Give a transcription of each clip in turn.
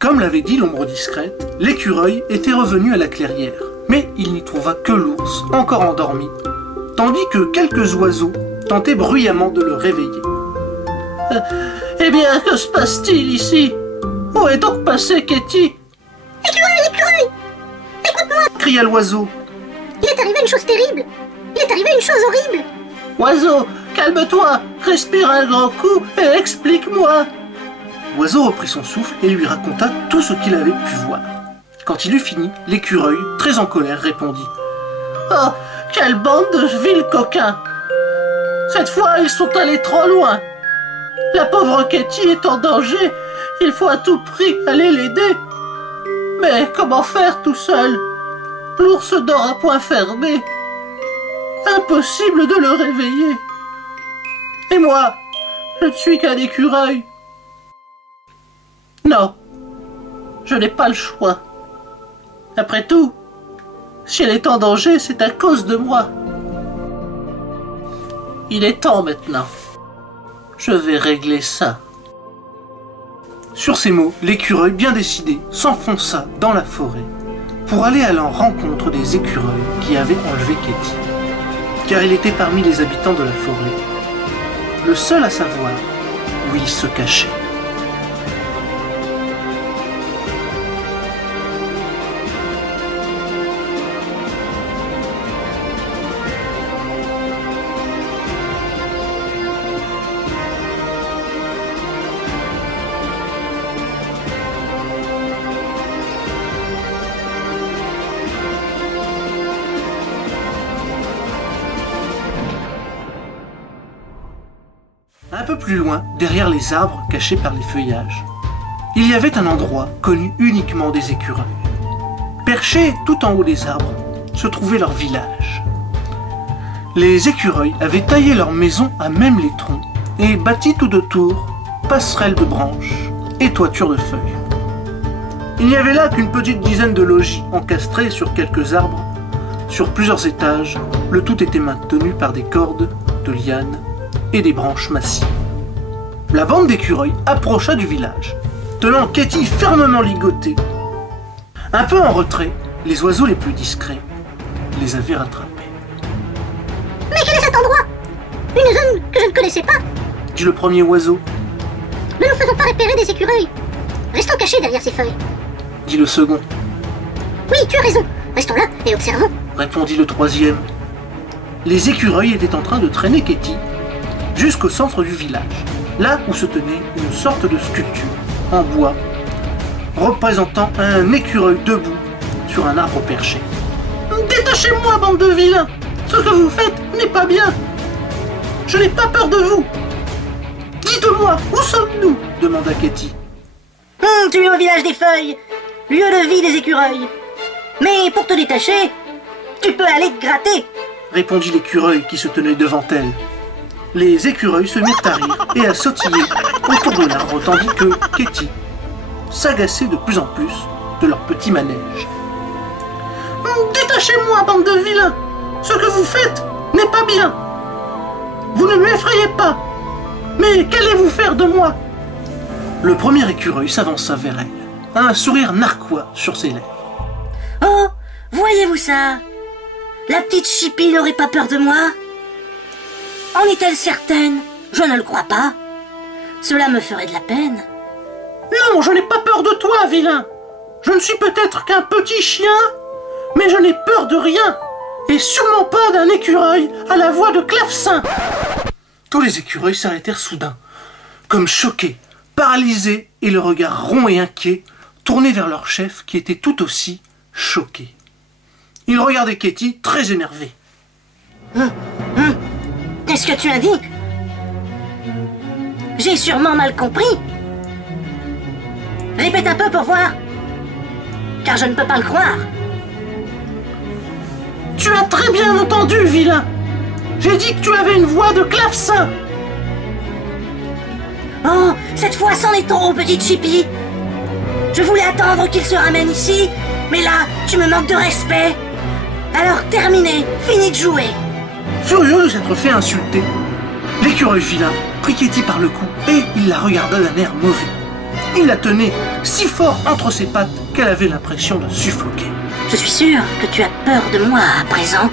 Comme l'avait dit l'ombre discrète, l'écureuil était revenu à la clairière, mais il n'y trouva que l'ours, encore endormi, tandis que quelques oiseaux tentaient bruyamment de le réveiller. Eh bien, que se passe-t-il ici? Où est donc passé Katie? Écureuil! Écoute-moi! Cria l'oiseau. Il est arrivé une chose terrible! Il est arrivé une chose horrible! Oiseau, calme-toi, respire un grand coup et explique-moi. L'oiseau reprit son souffle et lui raconta tout ce qu'il avait pu voir. Quand il eut fini, l'écureuil, très en colère, répondit. Oh, quelle bande de vils coquins! Cette fois, ils sont allés trop loin. La pauvre Katie est en danger. Il faut à tout prix aller l'aider. Mais comment faire tout seul? L'ours dort à point fermé. Impossible de le réveiller. Et moi, je ne suis qu'un écureuil. Non, je n'ai pas le choix. Après tout, si elle est en danger, c'est à cause de moi. Il est temps maintenant. Je vais régler ça. Sur ces mots, l'écureuil, bien décidé, s'enfonça dans la forêt pour aller à la rencontre des écureuils qui avaient enlevé Katie. Car il était parmi les habitants de la forêt, le seul à savoir où il se cachait. Un peu plus loin, derrière les arbres cachés par les feuillages, il y avait un endroit connu uniquement des écureuils. Perchés tout en haut des arbres, se trouvait leur village. Les écureuils avaient taillé leur maison à même les troncs et bâti tout autour passerelles de branches et toitures de feuilles. Il n'y avait là qu'une petite dizaine de logis encastrés sur quelques arbres. Sur plusieurs étages, le tout était maintenu par des cordes, de lianes et des branches massives. La bande d'écureuils approcha du village, tenant Katie fermement ligotée. Un peu en retrait, les oiseaux les plus discrets les avaient rattrapés. Mais quel est cet endroit? Une zone que je ne connaissais pas, Dit le premier oiseau. Ne nous faisons pas repérer des écureuils. Restons cachés derrière ces feuilles. Dit le second. Oui, tu as raison. Restons là et observons. Répondit le troisième. Les écureuils étaient en train de traîner Katie jusqu'au centre du village, là où se tenait une sorte de sculpture en bois représentant un écureuil debout sur un arbre perché. Détachez-moi, bande de vilains! Ce que vous faites n'est pas bien. Je n'ai pas peur de vous. Dites-moi, où sommes-nous? Demanda Katie. Tu es au village des feuilles, lieu de vie des écureuils. Mais pour te détacher, tu peux aller te gratter. Répondit l'écureuil qui se tenait devant elle. Les écureuils se mirent à rire et à sautiller autour de l'arbre tandis que Katie s'agaçait de plus en plus de leur petit manège. Détachez-moi, bande de vilains! Ce que vous faites n'est pas bien. Vous ne m'effrayez pas. Mais qu'allez-vous faire de moi? Le premier écureuil s'avança vers elle, un sourire narquois sur ses lèvres. Oh, voyez-vous ça? La petite Chippie n'aurait pas peur de moi? En est-elle certaine? Je ne le crois pas. Cela me ferait de la peine. Non, je n'ai pas peur de toi, vilain. Je ne suis peut-être qu'un petit chien, mais je n'ai peur de rien. Et sûrement pas d'un écureuil à la voix de clavecin. Tous les écureuils s'arrêtèrent soudain, comme choqués, paralysés et le regard rond et inquiet tourné vers leur chef qui était tout aussi choqué. Il regardait Katie très énervé. Qu'est-ce que tu as dit? J'ai sûrement mal compris. Répète un peu pour voir. Car je ne peux pas le croire. Tu as très bien entendu, vilain. J'ai dit que tu avais une voix de clavecin. Oh, cette fois c'en est trop, petite Chippie. Je voulais attendre qu'il se ramène ici, mais là, tu me manques de respect. Alors terminé, fini de jouer. Furieux de s'être fait insulter, l'écureuil vilain prit Katie par le cou et il la regarda d'un air mauvais. Il la tenait si fort entre ses pattes qu'elle avait l'impression de suffoquer. Je suis sûr que tu as peur de moi à présent.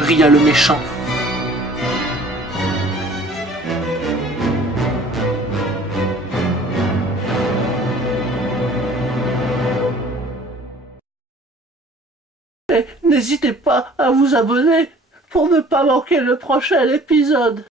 Ria le méchant. N'hésitez pas à vous abonner pour ne pas manquer le prochain épisode.